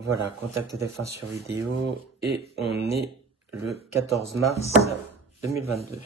Voilà, contact défense sur vidéo. Et on est le 14 mars 2022.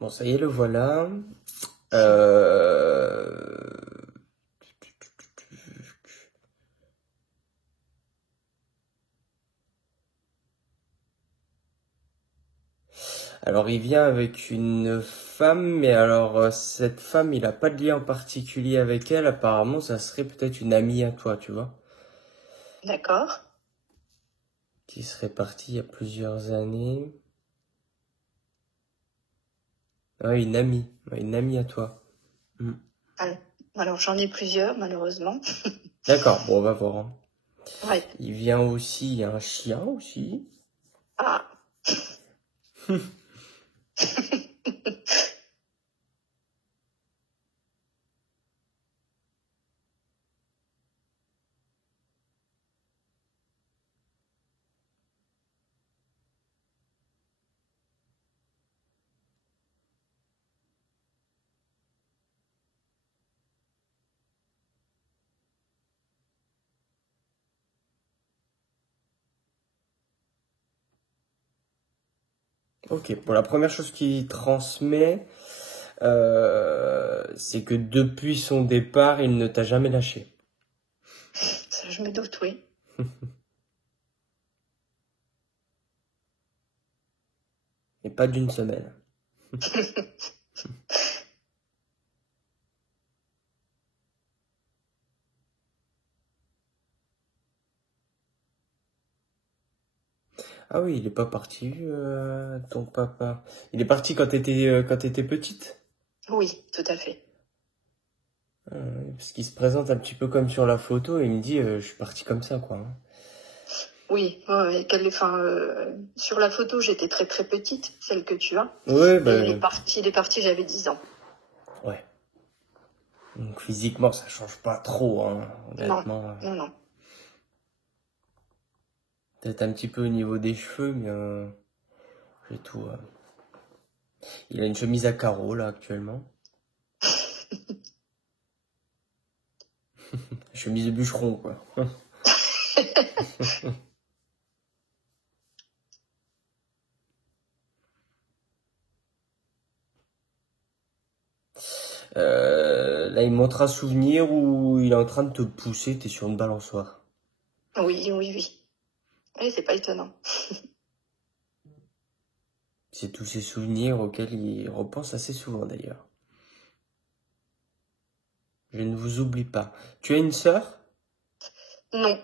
Bon, ça y est, le voilà. Alors, il vient avec une femme, mais alors, cette femme, il a pas de lien en particulier avec elle. Apparemment, ça serait peut-être une amie à toi, tu vois, D'accord. qui serait partie il y a plusieurs années. Ouais, une amie à toi. Alors, j'en ai plusieurs, malheureusement. D'accord, bon, on va voir. Hein. Ouais. Il vient aussi, il y a un chien aussi. Ah. Ok, bon, la première chose qu'il transmet, c'est que depuis son départ, il ne t'a jamais lâché. Ça, je me doute, oui. Et pas d'une semaine. Ah oui, il est pas parti, ton papa. Il est parti quand t'étais petite. Oui, tout à fait. Parce qu'il se présente un petit peu comme sur la photo et il me dit, je suis parti comme ça, quoi. Hein. Oui, ouais, sur la photo, j'étais très très petite, celle que tu as. Ouais, Et il est parti, j'avais 10 ans. ouais. Donc physiquement, ça change pas trop, hein, honnêtement. Non. Peut-être un petit peu au niveau des cheveux, mais j'ai tout. Il a une chemise à carreaux, là, actuellement. Chemise de bûcheron, quoi. Là, il me montre un souvenir où il est en train de te pousser, t'es sur une balançoire. Oui. Oui, c'est pas étonnant. C'est tous ces souvenirs auxquels il repense assez souvent, d'ailleurs. Je ne vous oublie pas. Tu as une sœur? Non.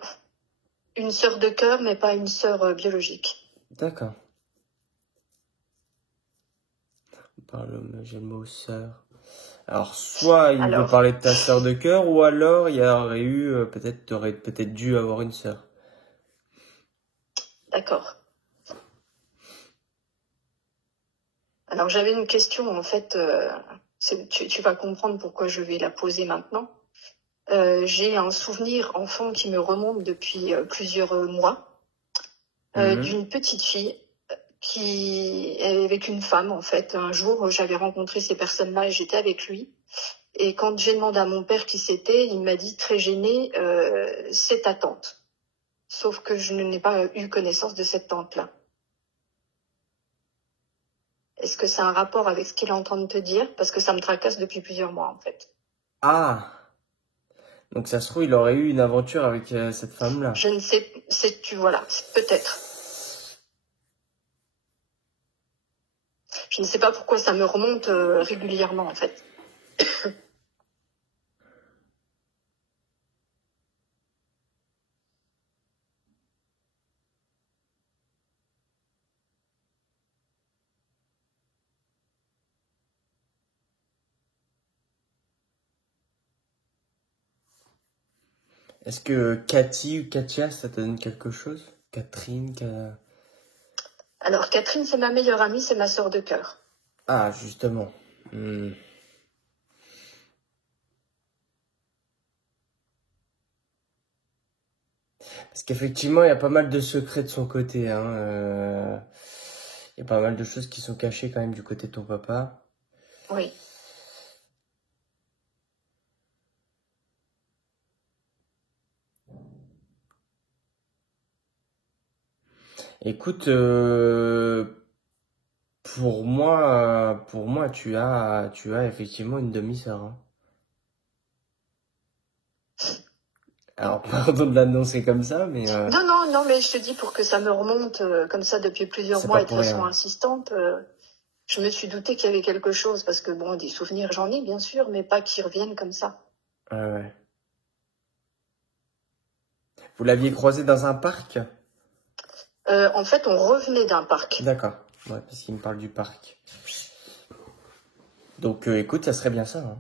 Une sœur de cœur, mais pas une sœur biologique. D'accord. J'ai le mot sœur. Alors, soit il veut parler de ta sœur de cœur, ou alors il y aurait eu, t'aurais peut-être dû avoir une sœur. D'accord. Alors, j'avais une question, en fait, tu vas comprendre pourquoi je vais la poser maintenant. J'ai un souvenir enfant qui me remonte depuis plusieurs mois d'une petite fille qui est avec une femme, en fait. Un jour, j'avais rencontré ces personnes-là et j'étais avec lui. Et quand j'ai demandé à mon père qui c'était, il m'a dit très gêné, c'est ta tante. Sauf que je n'ai pas eu connaissance de cette tante-là. Est-ce que c'est un rapport avec ce qu'il est en train de te dire? Parce que ça me tracasse depuis plusieurs mois, en fait. Ah! Donc ça se trouve, il aurait eu une aventure avec cette femme-là. Je ne sais, voilà, peut-être. Je ne sais pas pourquoi ça me remonte régulièrement, en fait. Est-ce que Cathy ou Katia, ça te donne quelque chose? Catherine, Alors, Catherine, c'est ma meilleure amie, c'est ma sœur de cœur. Ah, justement. Hmm. Parce qu'effectivement, il y a pas mal de secrets de son côté, hein. Il y a pas mal de choses qui sont cachées quand même du côté de ton papa. Oui. Écoute, pour moi, tu as effectivement une demi-sœur, hein. Alors, pardon de l'annoncer comme ça, mais Non, non, non, mais je te dis pour que ça me remonte comme ça depuis plusieurs c'est pas mois et de pour façon rien. insistante. Je me suis doutée qu'il y avait quelque chose parce que bon, des souvenirs j'en ai bien sûr, mais pas qui reviennent comme ça. Ouais. Vous l'aviez croisé dans un parc? En fait, on revenait d'un parc. D'accord. Ouais, parce qu'il me parle du parc. Donc, écoute, ça serait bien ça, hein.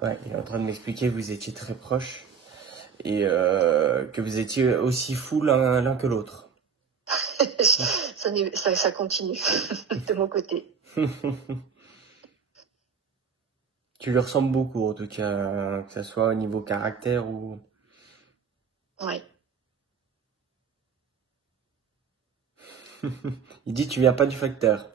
Ouais, il est en train de m'expliquer que vous étiez très proches et que vous étiez aussi fous l'un que l'autre. Ça continue de mon côté. Tu lui ressembles beaucoup, en tout cas, que ce soit au niveau caractère ou... Ouais. Il dit, tu viens pas du facteur.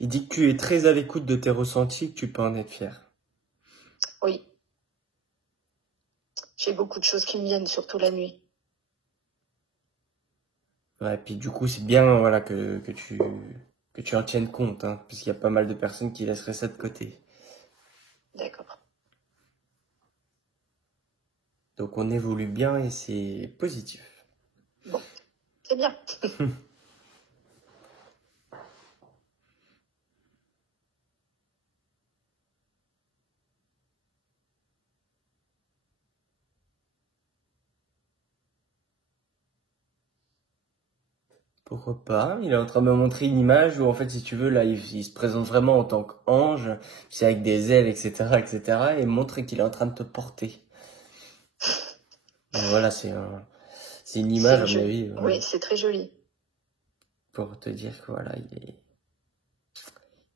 Il dit que tu es très à l'écoute de tes ressentis, que tu peux en être fier. Oui. J'ai beaucoup de choses qui me viennent, surtout la nuit. Ouais, puis du coup, c'est bien, voilà, que tu en tiennes compte, hein, puisqu'il y a pas mal de personnes qui laisseraient ça de côté. D'accord. Donc on évolue bien et c'est positif. Bon, c'est bien. Pourquoi pas? Il est en train de me montrer une image où en fait, si tu veux, là, il se présente vraiment en tant qu'ange, c'est avec des ailes, etc., etc., et montre qu'il est en train de te porter. Donc voilà, c'est une image, à mon avis, Oui, c'est très joli. pour te dire que voilà,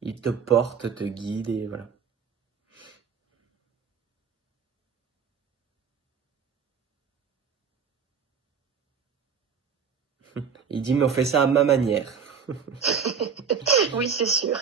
il te porte, te guide, et voilà. Il dit, mais on fait ça à ma manière. Oui, c'est sûr.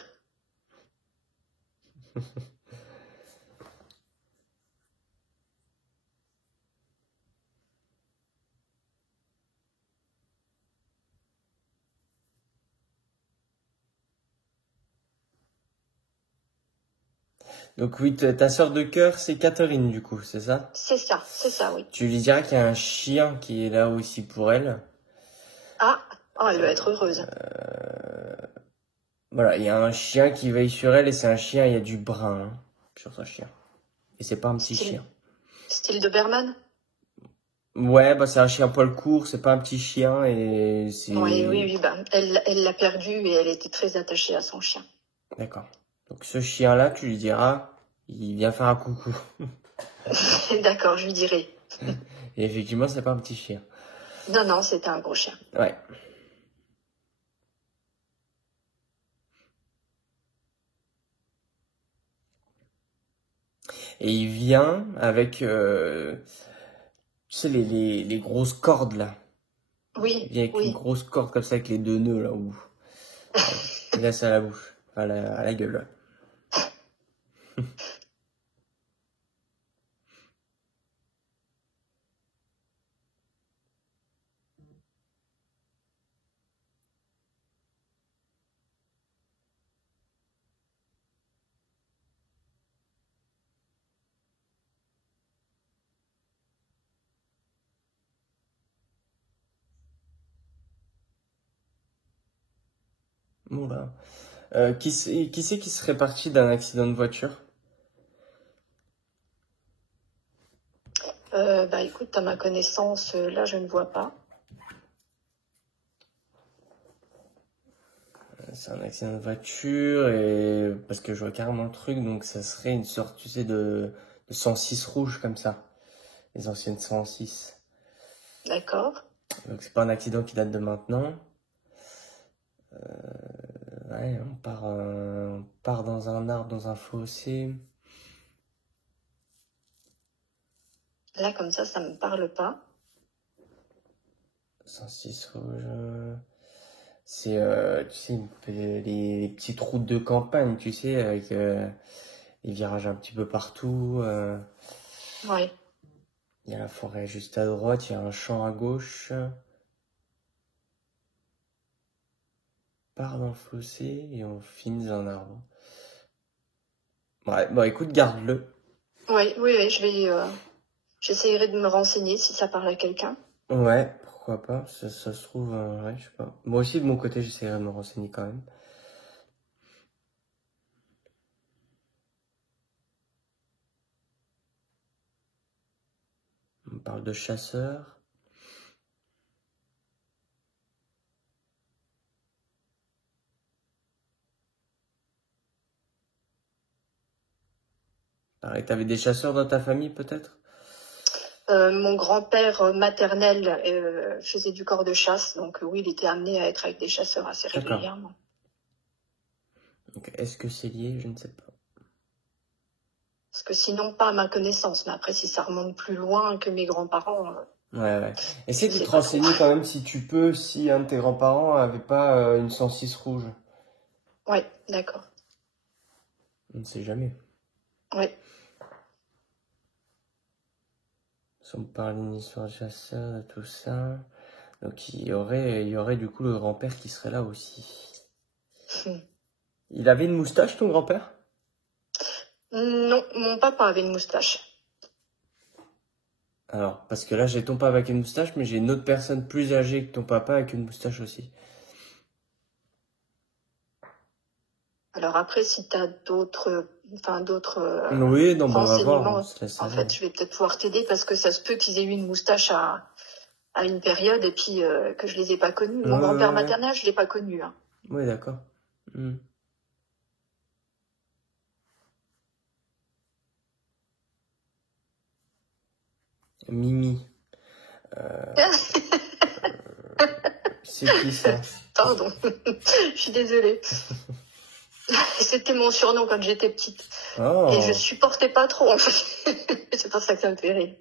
Donc oui, ta sœur de cœur, c'est Catherine, du coup, c'est ça? C'est ça, oui. Tu lui diras qu'il y a un chien qui est là aussi pour elle. Ah, oh, elle va être heureuse. Voilà, il y a un chien qui veille sur elle et c'est un chien, il y a du brun, hein, sur son chien. Et c'est pas un petit Style, chien. style Doberman? Ouais, bah c'est un chien poil court, c'est pas un petit chien et Oui, oui, c'est... oui, bah, elle l'a perdu et elle était très attachée à son chien. D'accord. Donc ce chien-là, tu lui diras, il vient faire un coucou. D'accord, je lui dirai. Et effectivement, c'est pas un petit chien. Non, non, c'était un gros chien. Ouais. Et il vient avec, tu sais, les grosses cordes là. Il Oui, vient avec une oui. grosse corde comme ça avec les deux nœuds là où il laisse à la bouche, à la gueule. Oula. Qui c'est qui serait parti d'un accident de voiture? Bah écoute, à ma connaissance, là, je ne vois pas. C'est un accident de voiture et parce que je vois carrément le truc, donc ça serait une sorte, tu sais, de 106 rouge comme ça, les anciennes 106. D'accord. Donc c'est pas un accident qui date de maintenant. Ouais, on part dans un arbre, dans un fossé. Là, comme ça me parle pas. 106 rouge. C'est, tu sais, les petites routes de campagne, tu sais, avec les virages un petit peu partout. Ouais. Il y a la forêt juste à droite, il y a un champ à gauche. Part dans le fossé et on finit dans un arbre. Ouais, bon, écoute, garde-le. Oui, j'essayerai de me renseigner si ça parle à quelqu'un. Ouais, pourquoi pas, ça se trouve, ouais, je sais pas. Moi aussi, de mon côté, j'essaierai de me renseigner quand même. On parle de chasseurs. Pareil, t'avais des chasseurs dans ta famille, peut-être? Mon grand-père maternel faisait du corps de chasse, donc oui, il était amené à être avec des chasseurs assez D'accord. régulièrement. Donc, est-ce que c'est lié? Je ne sais pas. Parce que sinon, pas à ma connaissance, mais après, si ça remonte plus loin que mes grands-parents, Ouais. Essaie je de sais te pas trop. renseigner quand même si tu peux, si un de tes grands-parents avait pas une 106 rouge. Ouais, d'accord. On ne sait jamais. Ouais. Si on parle d'une histoire de chasseur, de tout ça. Donc il y aurait du coup le grand-père qui serait là aussi. Il avait une moustache, ton grand-père? Non, mon papa avait une moustache. Alors, parce que là j'ai ton papa avec une moustache, mais j'ai une autre personne plus âgée que ton papa avec une moustache aussi. Alors après, si tu as d'autres Oui, non, bah on va voir, on renseignements, se laisse en aller. fait, je vais peut-être pouvoir t'aider parce que ça se peut qu'ils aient eu une moustache à une période et puis que je les ai pas connus. Mon grand-père Ouais. maternel, je l'ai pas connu. Hein. Ouais, d'accord. Mimi. C'est qui ça? Pardon, je suis désolée. C'était mon surnom quand j'étais petite. Oh. Et je supportais pas trop, en fait. C'est pour ça que ça me fait rire.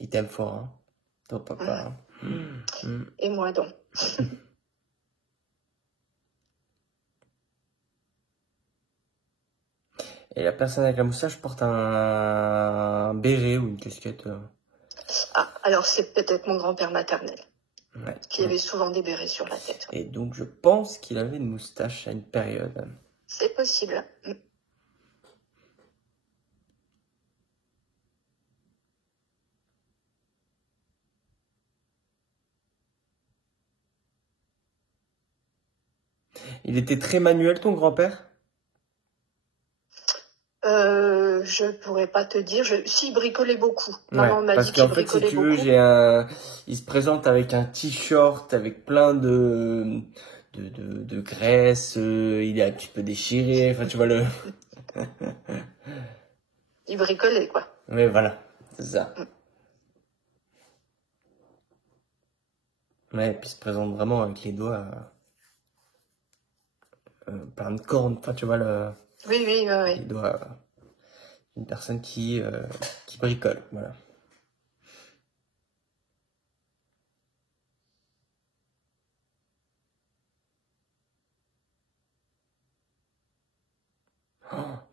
Il t'aime fort, hein, ton papa. Et moi donc. Et la personne avec la moustache porte un béret ou une casquette. Ah, alors c'est peut-être mon grand-père maternel Ouais. qui avait souvent des bérets sur la tête. Et donc je pense qu'il avait une moustache à une période. C'est possible. Il était très manuel, ton grand-père? Je pourrais pas te dire. Si, il bricolait beaucoup. Ouais, Maman m'a parce dit qu'il qu'en fait, si bricolait tu veux, beaucoup. il se présente avec un t-shirt avec plein de graisse, il est un petit peu déchiré, enfin, tu vois le... Il bricolait, quoi. Ouais, voilà, c'est ça. Ouais, et puis il se présente vraiment avec les doigts plein de cornes, enfin, tu vois Oui, les doigts d'une personne qui bricole, voilà.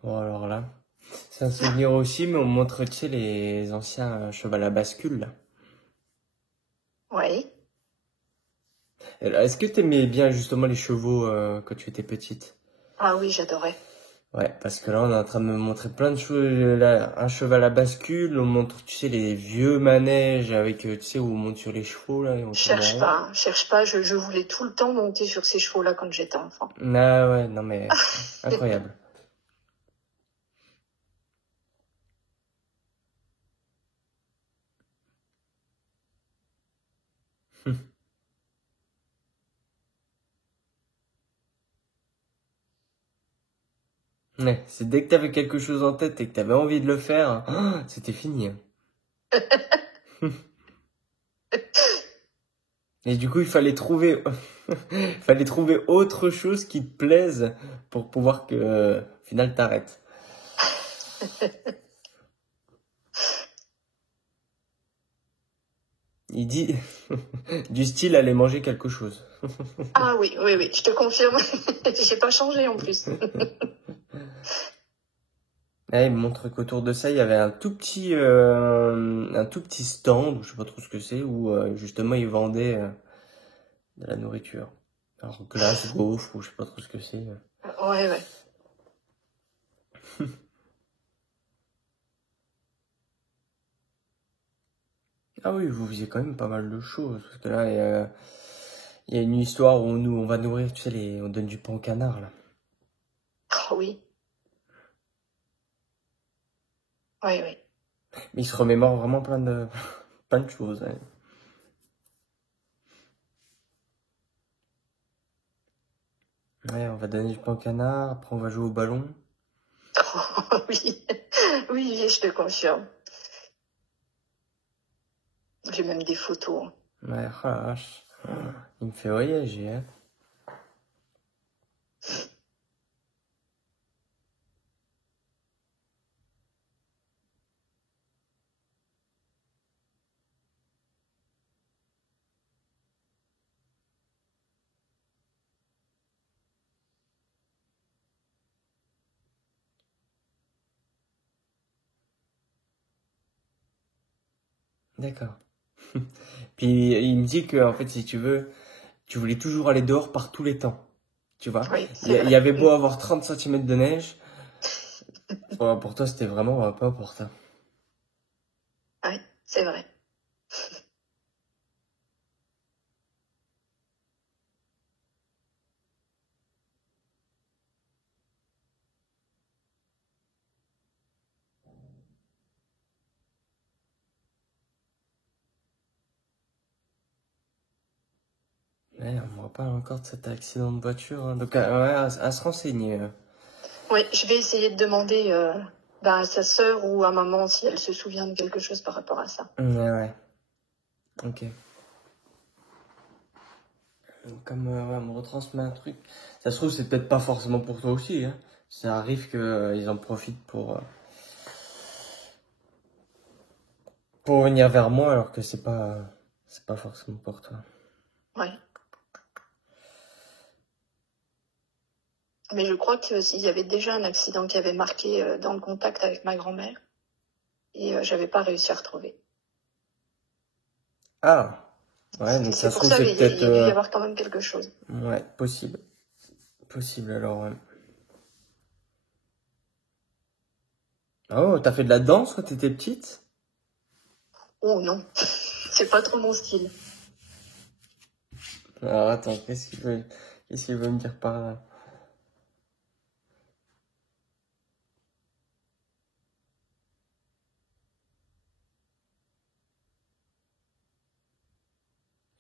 Bon, alors là, c'est un souvenir aussi, mais on montre, tu sais, les anciens chevaux à la bascule, là. Oui. Et là, est-ce que t'aimais bien, justement, les chevaux quand tu étais petite? Ah oui, j'adorais. Ouais, parce que là, on est en train de me montrer plein de choses. Là, un cheval à bascule, on montre, tu sais, les vieux manèges avec, tu sais, où on monte sur les chevaux, là, et on tourne en rond. Cherche pas, je voulais tout le temps monter sur ces chevaux-là quand j'étais enfant. Ah ouais, non mais, incroyable. Ouais, c'est dès que t'avais quelque chose en tête et que t'avais envie de le faire, c'était fini, hein. Et du coup, il fallait trouver, fallait trouver autre chose qui te plaise pour pouvoir que, au final, t'arrêtes. Il dit, du style, aller manger quelque chose. Ah oui, oui, oui, je te confirme. J'ai pas changé en plus. Là, il me montre qu'autour de ça, il y avait un tout petit stand, je sais pas trop ce que c'est, où justement ils vendaient de la nourriture. Alors glace, gaufre, ou je sais pas trop ce que c'est. Ouais, ouais. Ah oui, vous faisiez quand même pas mal de choses. Parce que là, il y a une histoire où nous, on va nourrir, tu sais, on donne du pain au canard, là. Oh oui, oui, oui. Mais il se remémore vraiment plein de choses, ouais. Ouais, on va donner du pain au canard, après on va jouer au ballon. Oh oui, oui, je te confirme. J'ai même des photos. Ouais, oh la vache. Il me fait voyager, hein. D'accord. Puis il me dit que, en fait, si tu veux, tu voulais toujours aller dehors par tous les temps. Tu vois? Oui, Il c'est y, il y vrai. avait beau avoir 30 centimètres de neige, pour toi, c'était vraiment pas opportun. Oui, c'est vrai. Ouais, on me parle encore de cet accident de voiture, hein. Donc, ouais, à se renseigner. Oui, je vais essayer de demander à sa sœur ou à maman si elle se souvient de quelque chose par rapport à ça. Ouais, ouais. Ok. Comme ouais, on me retransmet un truc. Ça se trouve, c'est peut-être pas forcément pour toi aussi, hein. Ça arrive que ils en profitent pour venir vers moi alors que c'est pas forcément pour toi. Ouais. Mais je crois que s'il y avait déjà un accident qui avait marqué dans le contact avec ma grand-mère et j'avais pas réussi à retrouver. Ah! Ouais, donc ça C'est se pour trouve, ça c'est qu'il peut-être, y a dû y avoir quand même quelque chose. ouais, possible. Possible, alors, ouais. Oh, t'as fait de la danse quand t'étais petite? Oh non, c'est pas trop mon style. Alors, attends, qu'est-ce qu'il veut me dire par là?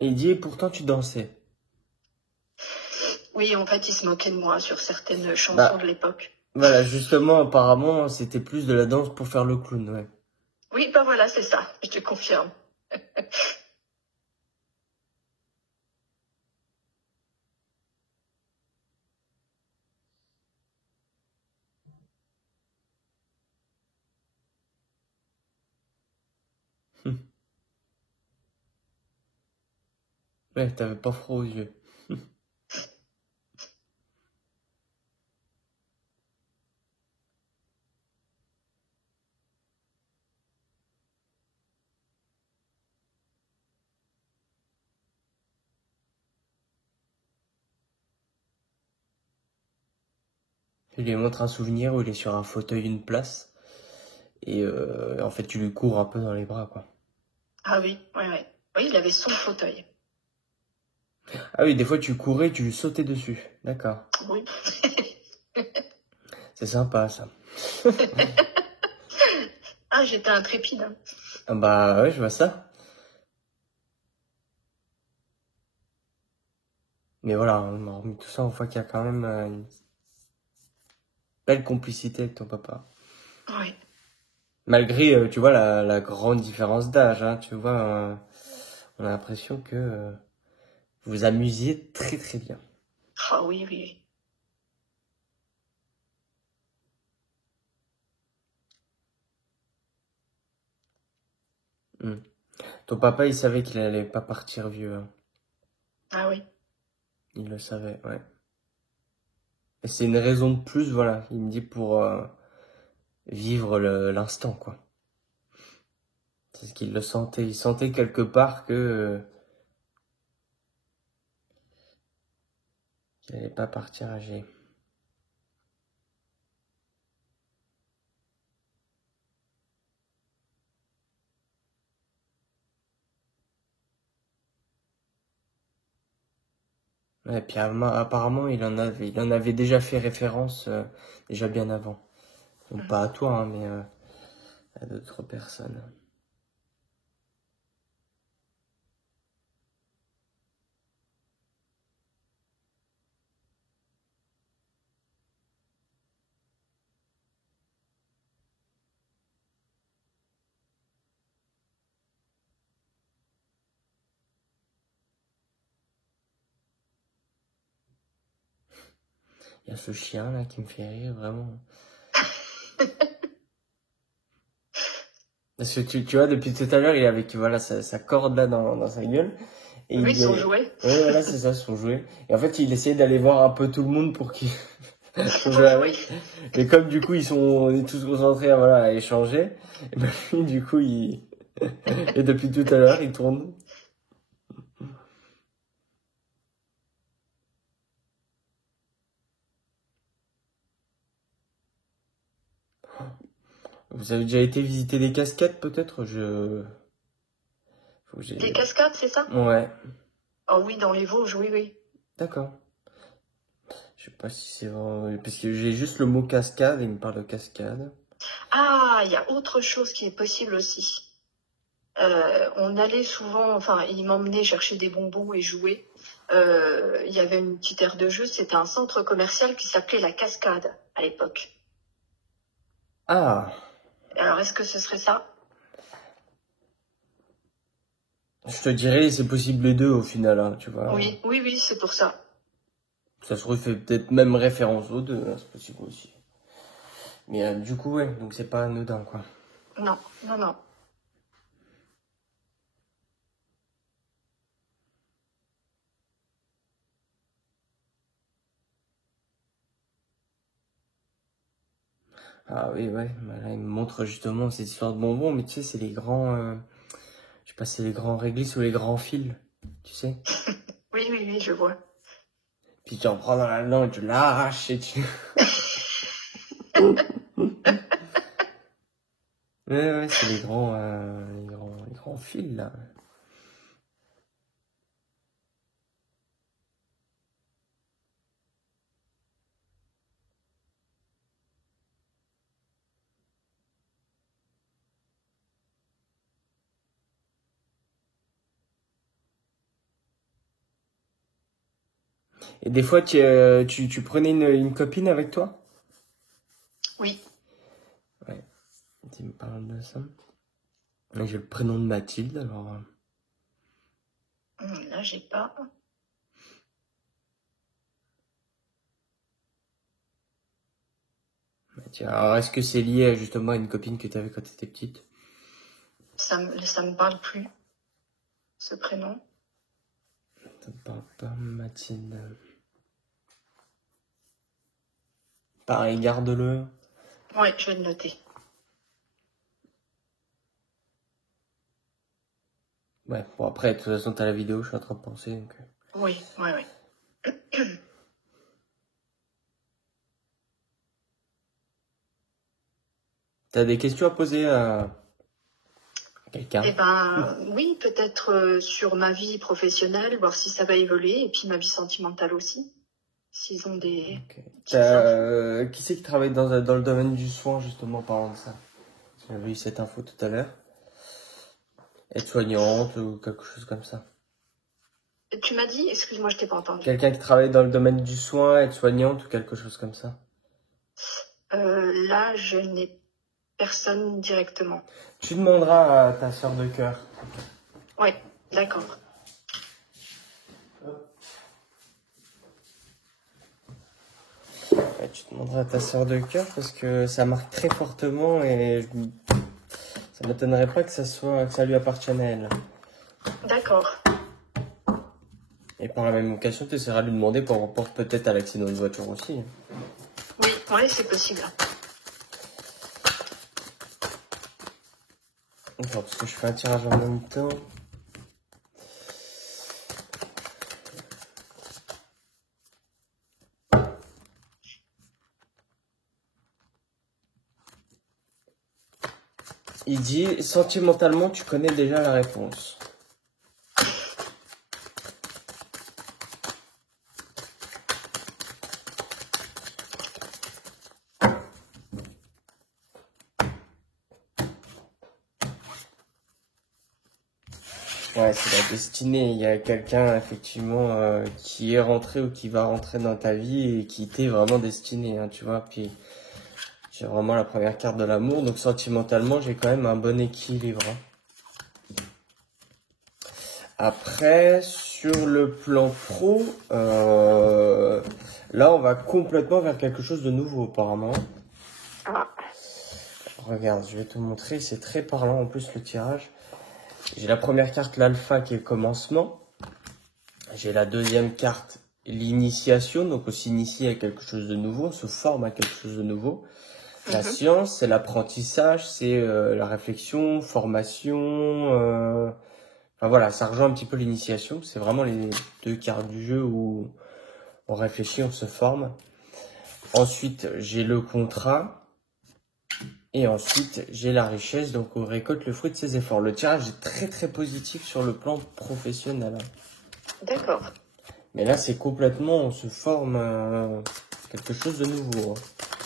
Et il dit, et pourtant tu dansais. Oui, en fait, il se moquait de moi sur certaines chansons de Bah, l'époque. voilà, justement, apparemment, c'était plus de la danse pour faire le clown, ouais. Oui, bah voilà, c'est ça, je te confirme. Ouais, t'avais pas froid aux yeux. Tu lui montres un souvenir où il est sur un fauteuil d'une place. Et en fait, tu lui cours un peu dans les bras, quoi. Ah oui, ouais, ouais. Oui, il avait son fauteuil. Ah oui, des fois, tu courais, tu lui sautais dessus. D'accord. Oui. C'est sympa, ça. Ah, j'étais intrépide. Hein. Ah bah ouais, je vois ça. Mais voilà, hormis tout ça, on voit qu'il y a quand même une belle complicité avec ton papa. Oui. Malgré, tu vois, la grande différence d'âge, hein, tu vois, on a l'impression que vous vous amusiez très très bien. Ah oui, oui, Hmm. Ton papa, il savait qu'il allait pas partir vieux, hein. Ah oui. Il le savait, ouais. Et c'est une raison de plus, voilà, il me dit pour vivre l'instant, quoi. C'est ce qu'il le sentait. Il sentait quelque part que qu'il allait pas partir âgé. Ouais, puis apparemment, il en avait déjà fait référence déjà bien avant. Donc pas à toi, hein, mais à d'autres personnes. Il y a ce chien là qui me fait rire vraiment. Parce que tu vois, depuis tout à l'heure, il est avec voilà sa corde là dans sa gueule. Et Oui, il son est... jouet. Ouais, voilà, c'est ça, son jouet. Et en fait, il essayait d'aller voir un peu tout le monde pour qu'il pour Son jouer jouet. avec. Et comme du coup, on est tous concentrés à, voilà, à échanger, et ben, lui, du coup, et depuis tout à l'heure, il tourne. Vous avez déjà été visiter des cascades, peut-être? Faut que Des j'ai... cascades, c'est ça? Ouais, Oh oui, dans les Vosges, oui, oui. d'accord. Je sais pas si c'est vrai, parce que j'ai juste le mot cascade, et il me parle de cascade. Ah, il y a autre chose qui est possible aussi. On allait souvent, enfin, il m'emmenait chercher des bonbons et jouer. Il y avait une petite aire de jeu, c'était un centre commercial qui s'appelait La Cascade à l'époque. Ah, Alors, est-ce que ce serait ça? je te dirais, c'est possible les deux au final, hein, tu vois. Oui, oui, oui, c'est pour ça. Ça se trouve, il fait peut-être même référence aux deux, hein, c'est possible aussi. Mais du coup, ouais, donc c'est pas anodin, quoi. Non, non, non. Ah oui, ouais, bah là, il me montre justement cette histoire de bonbons, mais tu sais, c'est les grands, je sais pas, c'est les grands réglisses ou les grands fils, tu sais. Oui, oui, oui, je vois. Puis tu en prends dans la langue, tu l'arraches et tu... Ouais, ouais, c'est les grands fils, là. Et des fois, tu prenais une copine avec toi? Oui. Ouais, tu me parles de ça. Et j'ai le prénom de Mathilde, alors... Là, j'ai pas. Tiens, alors est-ce que c'est lié justement à une copine que tu avais quand tu étais petite? Ça me parle plus, ce prénom. Ça me parle pas, Mathilde. Pareil, garde-le. Oui, je vais le noter. Ouais, bon après, de toute façon, t'as la vidéo, je suis en train de penser, donc... Oui, oui, oui. T'as des questions à poser à quelqu'un? Eh ben, oui, peut-être sur ma vie professionnelle, voir si ça va évoluer, et puis ma vie sentimentale aussi, s'ils ont des Ok. petites infos. Qui c'est qui travaille dans le domaine du soin, justement, parlant de ça? J'avais eu cette info tout à l'heure. Aide-soignante ou quelque chose comme ça. Tu m'as dit, excuse-moi, je t'ai pas entendu. Quelqu'un qui travaille dans le domaine du soin, aide-soignante ou quelque chose comme ça. Là, je n'ai personne directement. Tu demanderas à ta sœur de cœur. Oui, d'accord. Ouais, tu demanderas à ta sœur de cœur parce que ça marque très fortement et ça m'étonnerait pas que ça lui appartienne à elle. D'accord. Et par la même occasion, tu essaieras de lui demander pour rapport peut-être à l'accident de voiture aussi. Oui, ouais, c'est possible. Attends, parce que je fais un tirage en même temps. Il dit, sentimentalement, tu connais déjà la réponse. Ouais, c'est la destinée. Il y a quelqu'un, effectivement, qui est rentré ou qui va rentrer dans ta vie et qui t'est vraiment destiné, hein, tu vois. Puis, j'ai vraiment la première carte de l'amour. Donc, sentimentalement, j'ai quand même un bon équilibre, hein. Après, sur le plan pro, là, on va complètement vers quelque chose de nouveau, apparemment. Ah, Regarde, je vais te montrer. C'est très parlant, en plus, le tirage. J'ai la première carte, l'alpha, qui est le commencement. J'ai la deuxième carte, l'initiation. Donc, on s'initie à quelque chose de nouveau, on se forme à quelque chose de nouveau. La science, c'est l'apprentissage, c'est la réflexion, formation. Enfin voilà, ça rejoint un petit peu l'initiation. C'est vraiment les deux cartes du jeu où on réfléchit, on se forme. Ensuite, j'ai le contrat. Et ensuite, j'ai la richesse, donc on récolte le fruit de ses efforts. Le tirage est très très positif sur le plan professionnel. d'accord. Mais là, c'est complètement, on se forme à quelque chose de nouveau, hein.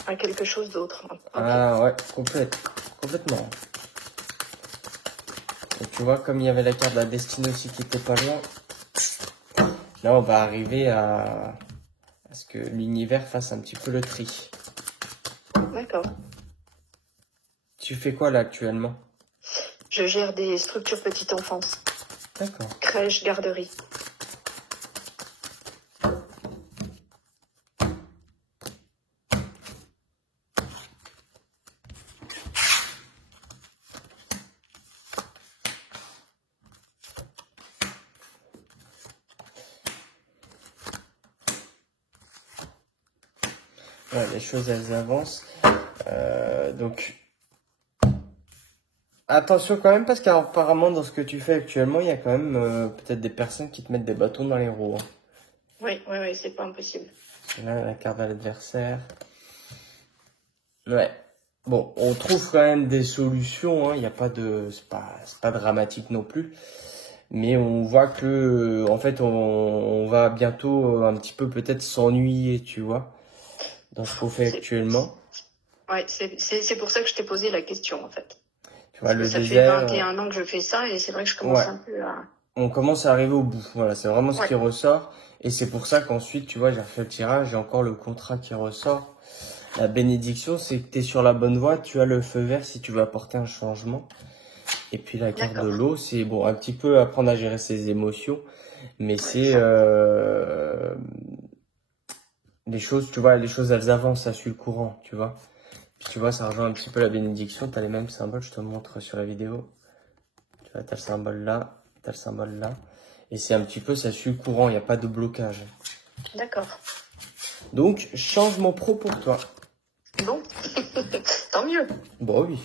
À quelque chose d'autre. Ok. Ah ouais, complètement. Et tu vois, comme il y avait la carte de la destinée aussi qui était pas loin, là on va arriver à ce que l'univers fasse un petit peu le tri. D'accord. Tu fais quoi là actuellement? Je gère des structures petite enfance. D'accord. Crèche, garderie. Ouais, les choses elles avancent. Donc attention quand même parce qu'apparemment dans ce que tu fais actuellement, il y a quand même peut-être des personnes qui te mettent des bâtons dans les roues, hein. Oui, c'est pas impossible. Là, la carte de l'adversaire. Ouais. Bon, on trouve quand même des solutions, hein. Il y a pas de, c'est pas dramatique non plus. Mais on voit que, en fait, on va bientôt un petit peu peut-être s'ennuyer, tu vois, dans ce qu'on fait actuellement. Ouais, c'est pour ça que je t'ai posé la question, en fait. Tu vois, Parce que le ça fait désert, 21 ans que je fais ça, et c'est vrai que je commence ouais, un peu à... on commence à arriver au bout. Voilà, c'est vraiment ce Ouais, qui ressort. Et c'est pour ça qu'ensuite, tu vois, j'ai refait le tirage, j'ai encore le contrat qui ressort. La bénédiction, c'est que tu es sur la bonne voie, tu as le feu vert si tu veux apporter un changement. Et puis la carte de d'accord. l'eau, c'est bon, un petit peu apprendre à gérer ses émotions, mais Ouais, c'est ça. les choses, tu vois, les choses elles avancent, ça suit le courant, tu vois. Puis tu vois, ça rejoint un petit peu la bénédiction, t'as les mêmes symboles, je te montre sur la vidéo. Tu vois, t'as le symbole là, t'as le symbole là. Et c'est un petit peu, ça suit le courant, il n'y a pas de blocage. D'accord. Donc, changement pro pour toi. Bon, tant mieux. Bon, oui.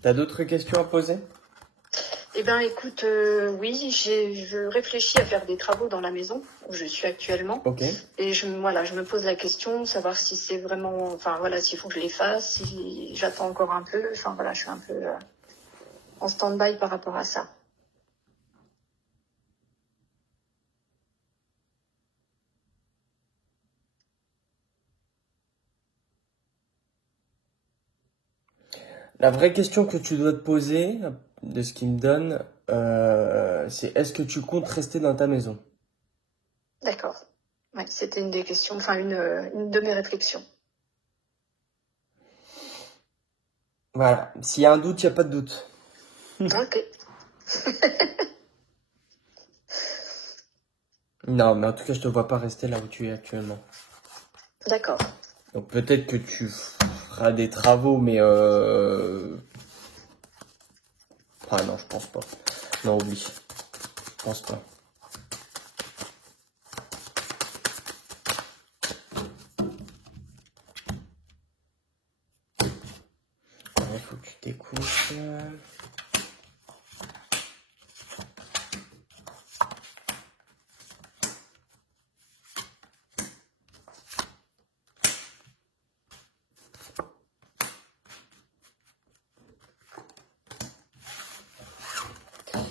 T'as d'autres questions à poser? Eh ben, écoute, oui, je réfléchis à faire des travaux dans la maison où je suis actuellement. Ok. Et je me pose la question, savoir si c'est vraiment, enfin voilà, s'il faut que je les fasse, si j'attends encore un peu. Enfin voilà, je suis un peu en stand-by par rapport à ça. La vraie question que tu dois te poser, de ce qu'il me donne, c'est est-ce que tu comptes rester dans ta maison? D'accord. Ouais, c'était une des questions, enfin une de mes réflexions. Voilà. S'il y a un doute, il n'y a pas de doute. Ok, Non, mais en tout cas, je te vois pas rester là où tu es actuellement. d'accord. Donc peut-être que tu feras des travaux, mais ah non, je pense pas. Non, oublie. Je pense pas. Il faut que tu t'écoutes.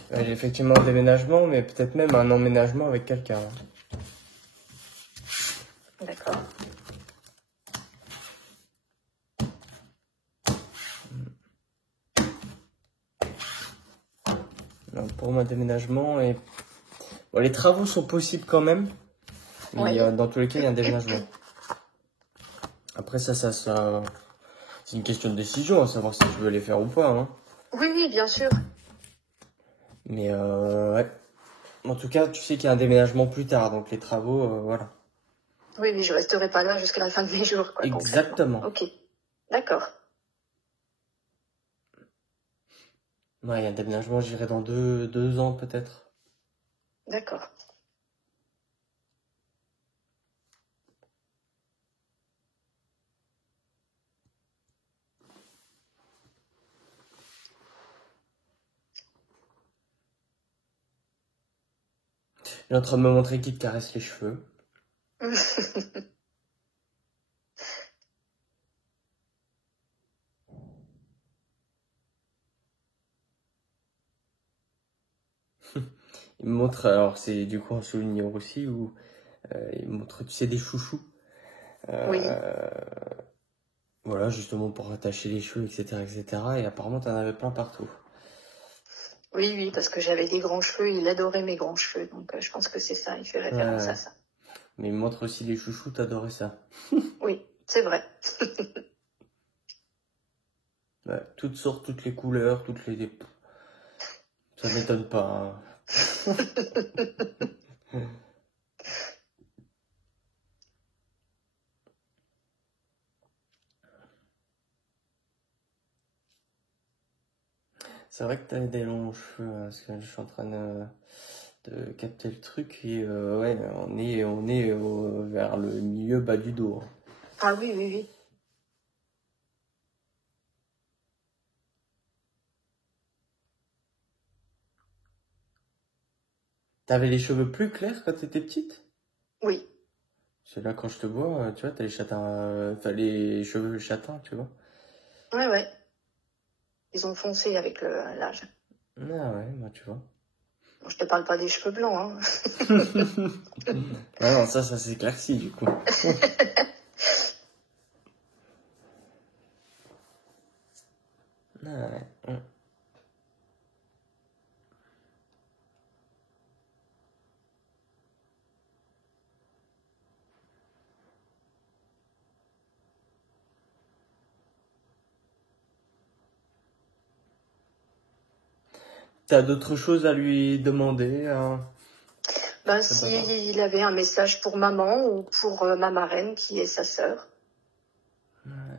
J'ai effectivement un déménagement, mais peut-être même un emménagement avec quelqu'un. D'accord. Donc, pour moi, déménagement et bon, les travaux sont possibles quand même, mais Oui. dans tous les cas, il y a un déménagement. Après ça, c'est une question de décision, à savoir si tu veux les faire ou pas. Hein. Oui, oui, bien sûr. Mais ouais. En tout cas, tu sais qu'il y a un déménagement plus tard, donc les travaux, voilà. Oui, oui, je resterai pas là jusqu'à la fin de mes jours, quoi, concrètement. Exactement. Ok, d'accord. Ouais, il y a un déménagement, j'irai dans deux ans peut-être. D'accord. Il est en train de me montrer qu'il te caresse les cheveux. Il me montre, alors c'est du coup un souvenir aussi, où il me montre, tu sais, des chouchous. Oui, Voilà, justement pour attacher les cheveux, etc., etc. Et apparemment, t'en avais plein partout. oui, oui, parce que j'avais des grands cheveux, il adorait mes grands cheveux, donc je pense que c'est ça, il fait référence à ça. Mais il me montre aussi les chouchous, t'adorais ça. Oui, c'est vrai. Ouais, toutes sortes, toutes les couleurs, ça m'étonne pas. Hein. C'est vrai que t'avais des longs cheveux, hein, parce que je suis en train de capter le truc et ouais, on est vers le milieu bas du dos. Hein. Ah oui, oui, oui. T'avais les cheveux plus clairs quand t'étais petite? Oui, C'est là quand je te vois, tu vois, t'as les cheveux châtains, tu vois. ouais, ouais. Ils ont foncé avec l'âge. Ah ouais, bah tu vois. Bon, je te parle pas des cheveux blancs, hein. Ah non, ça s'éclaircit du coup. Ah ouais. T'as d'autres choses à lui demander, hein? Ben, C'est pas grave. s'il avait un message pour maman ou pour ma marraine, qui est sa sœur. Voilà.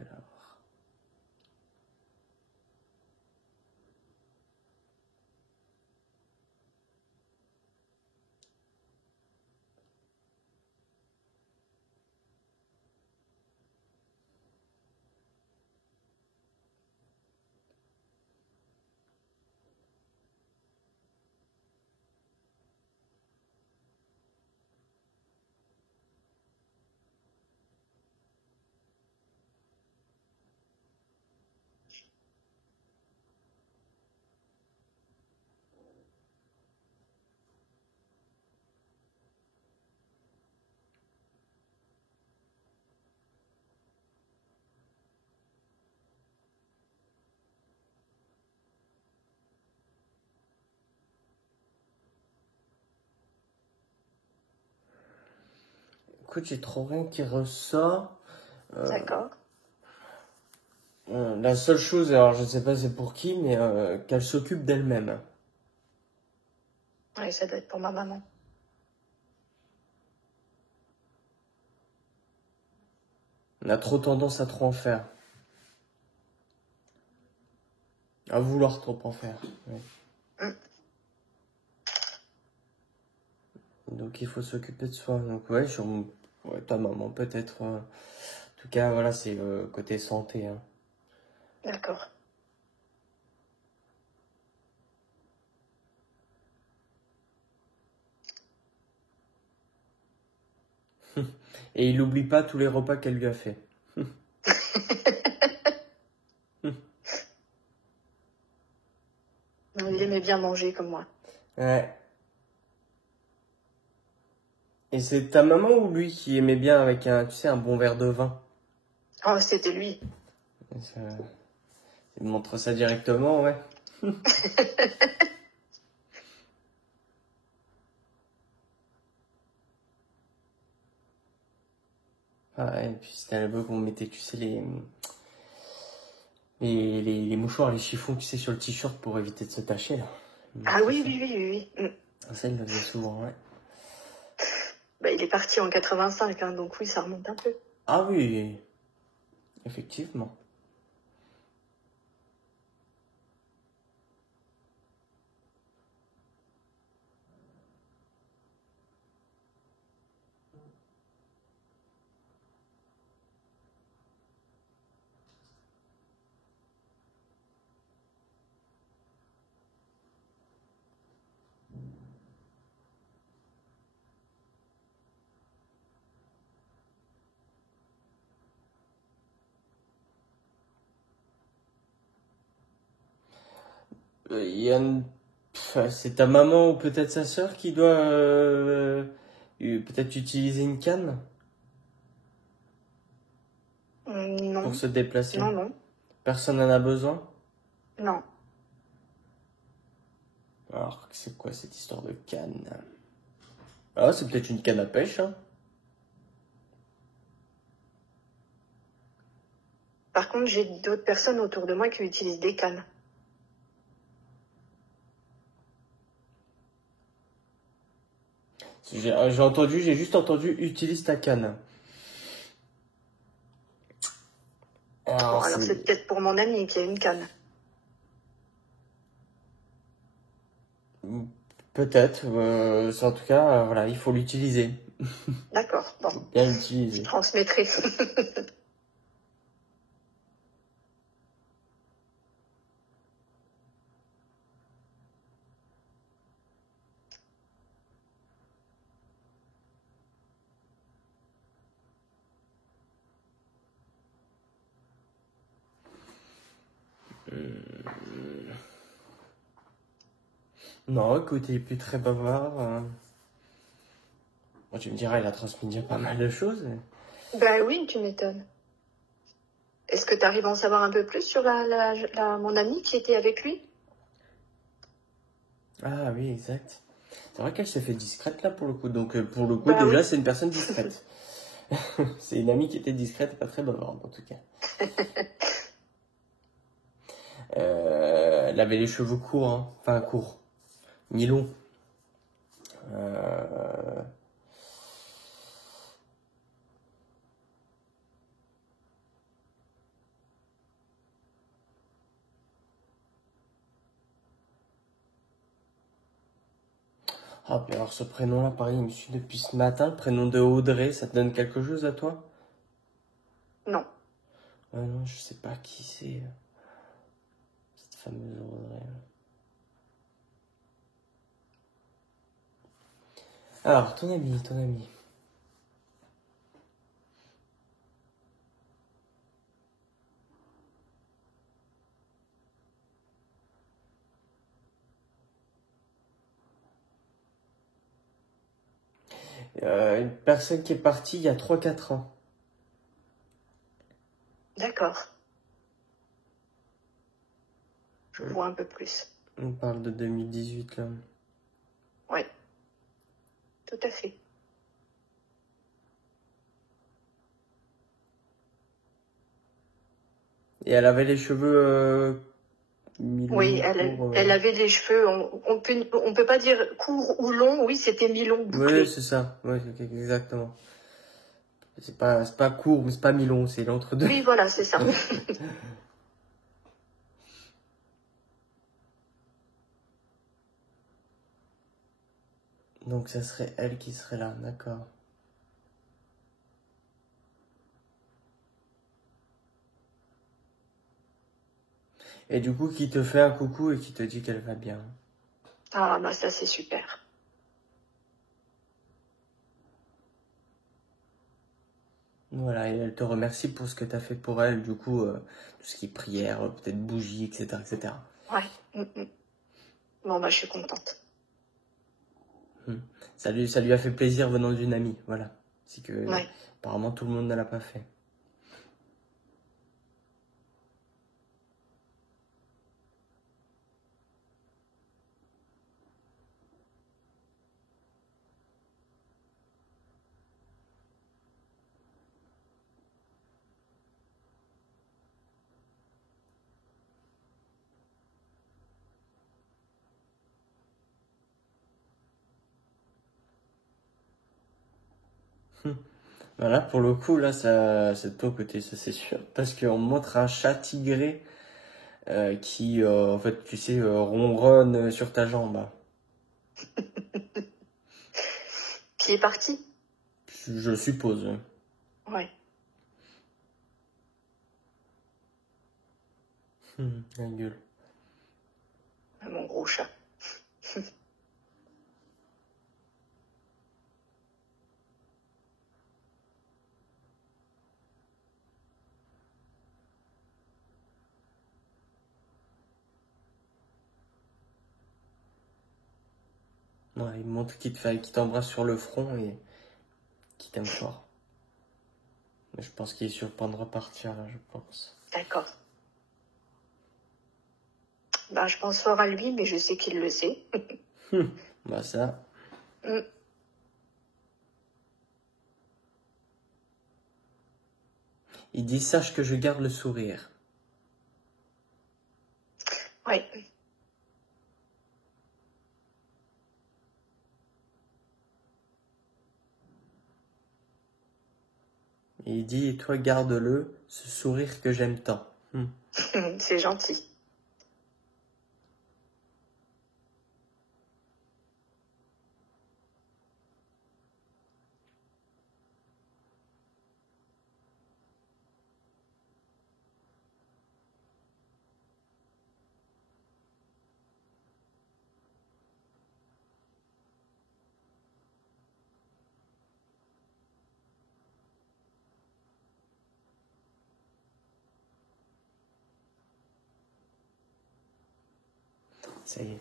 écoute, j'ai trop rien qui ressort. D'accord. La seule chose, alors je sais pas c'est pour qui, mais qu'elle s'occupe d'elle-même. Oui, ça doit être pour ma maman. On a trop tendance à trop en faire. À vouloir trop en faire. Ouais. Donc il faut s'occuper de soi. Donc ouais, ouais, ta maman peut-être. En tout cas, voilà, c'est côté santé. Hein. D'accord. Et il n'oublie pas tous les repas qu'elle lui a fait. Il aimait bien manger comme moi. Ouais. Et c'est ta maman ou lui qui aimait bien avec un, tu sais, un bon verre de vin? Oh, c'était lui. Ça, il montre ça directement, ouais. Ah, et puis c'était à l'époque où on mettait, tu sais, les mouchoirs, les chiffons, tu sais, sur le t-shirt pour éviter de se tacher, là. Ah oui, oui, oui, oui, oui. Ça, il le faisait souvent, ouais. Bah, il est parti en 85, hein, donc oui, ça remonte un peu. Ah oui, effectivement. Il y a c'est ta maman ou peut-être sa sœur qui doit peut-être utiliser une canne pour Non, se déplacer. non, non, Personne n'en a besoin. non. Alors, c'est quoi cette histoire de canne? Ah, c'est peut-être une canne à pêche, hein. Par contre, j'ai d'autres personnes autour de moi qui utilisent des cannes. J'ai juste entendu utilise ta canne. Bon, alors c'est peut-être pour mon ami qui a une canne. Peut-être. En tout cas, voilà, il faut l'utiliser. D'accord, bon, Bien je l'utiliser. transmettrai. Non, écoute, il est plus très bavard. Bon, tu me diras, il a transmis déjà pas mal de choses. Bah oui, tu m'étonnes. Est-ce que tu arrives à en savoir un peu plus sur mon amie qui était avec lui? Ah oui, exact. C'est vrai qu'elle s'est fait discrète là pour le coup. Donc pour le coup, Bah déjà, oui. c'est une personne discrète. C'est une amie qui était discrète et pas très bavarde en tout cas. Elle avait les cheveux courts, hein. Enfin courts, ni longs. Ah, puis alors ce prénom-là, pareil, il me suit depuis ce matin. Le prénom de Audrey, ça te donne quelque chose à toi? Non. Non, je sais pas qui c'est. Cette fameuse Audrey. Alors, ton ami. Une personne qui est partie il y a 3-4 ans. D'accord. Je vois un peu plus. On parle de 2018 là. Oui, tout à fait. Et elle avait les cheveux Oui, mi-longs, courts. elle avait les cheveux, on peut pas dire court ou long, oui, c'était mi-long Oui, bouclé. c'est ça. Oui, exactement. C'est pas court, mais c'est pas mi-long, c'est l'entre-deux. Oui, voilà, c'est ça. Donc ça serait elle qui serait là, d'accord. Et du coup, qui te fait un coucou et qui te dit qu'elle va bien. Ah, bah ça, c'est super. Voilà, et elle te remercie pour ce que tu as fait pour elle, du coup, tout ce qui est prière, peut-être bougie, etc., etc. Ouais. Bon, bah, je suis contente. Ça lui a fait plaisir venant d'une amie, voilà. C'est que, Ouais. apparemment, tout le monde ne l'a pas fait. Voilà, pour le coup, là, ça, c'est de ton côté, ça c'est sûr. Parce qu'on montre un chat tigré qui, en fait, tu sais, ronronne sur ta jambe. Qui est parti? Je suppose. Ouais. La gueule. Mon gros chat. Ouais, il montre qu'il t'embrasse sur le front et qu'il t'aime fort. Mais je pense qu'il est sur le point de repartir, là, je pense. D'accord. Bah, je pense fort à lui, mais je sais qu'il le sait. Bah ça. Mm. Il dit, sache que je garde le sourire. Ouais. Et il dit, et toi garde-le, ce sourire que j'aime tant. C'est gentil. Ça y est.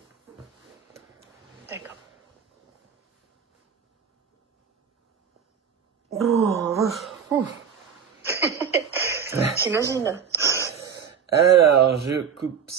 D'accord. T'imagines? Alors, je coupe